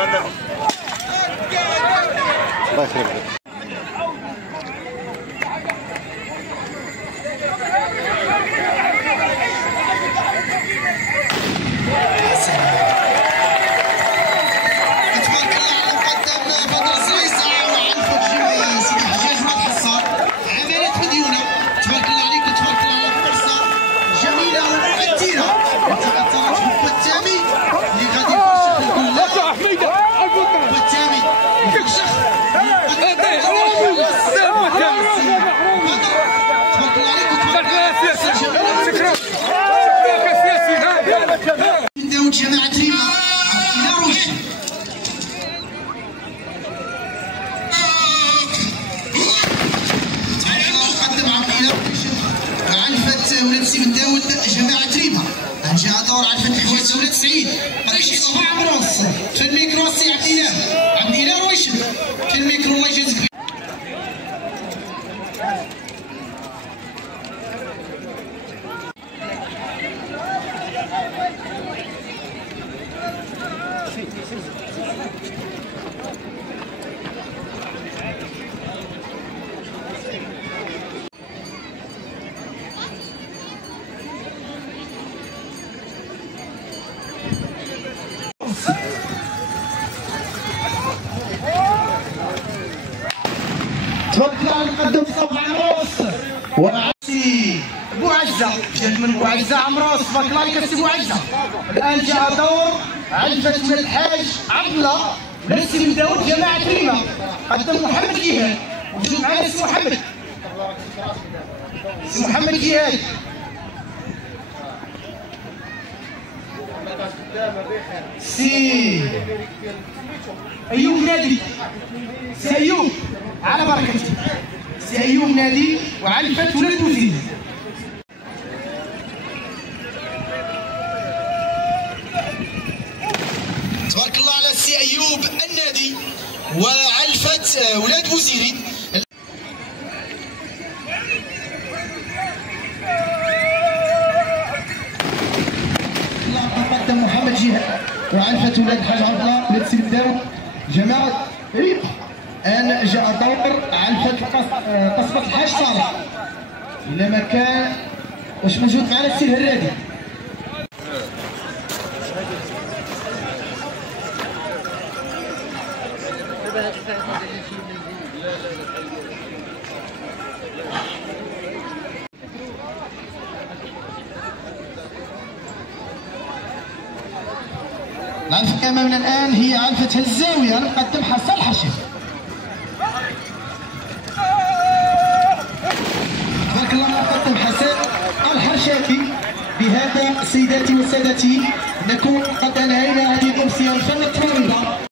الله يخليك. جماعة ريما إلى روش قدم عقيلة علفة ولاد سيد داود جماعة ريما جاء دور علفة الحويس ولاد سعيد رشيد 4 مروس في الميكرو السي عبد الإله رويشد في الميكرو الله يجازيك. تبارك الله نقدم صف عمروس وعسي بوعزه جات من بوعزه عمروس تبارك الله عليك السي بوعزه. الان جاء دور علفة ولاد الحاج عبد الله ولاد سي داود جماعة ريما قدم محمد جهاد وجود معنا سي محمد جهاد سي ايوب نادي سي ايوب على بركتك سي ايوب نادي وعلفة ولاد بوزيد. تبارك الله على سي ايوب النادي وعلفة ولاد بوزيري. قدم محمد جهاد وعلفة ولاد الحاج عبد الله ولاد سيد داود جماعة ريما. الآن جاء دور علفة قصبة الحاج صالح إلا ما كان واش موجود معنا السي الهرادي. العنفة أمامنا الآن هي عنفة الزاوية نقدم حسن الحشيش. تبارك الله نقدم حسن الحرشاكي. بهذا سيداتي وسادتي نكون قد انهينا هذه الامسيه الفن الطويله.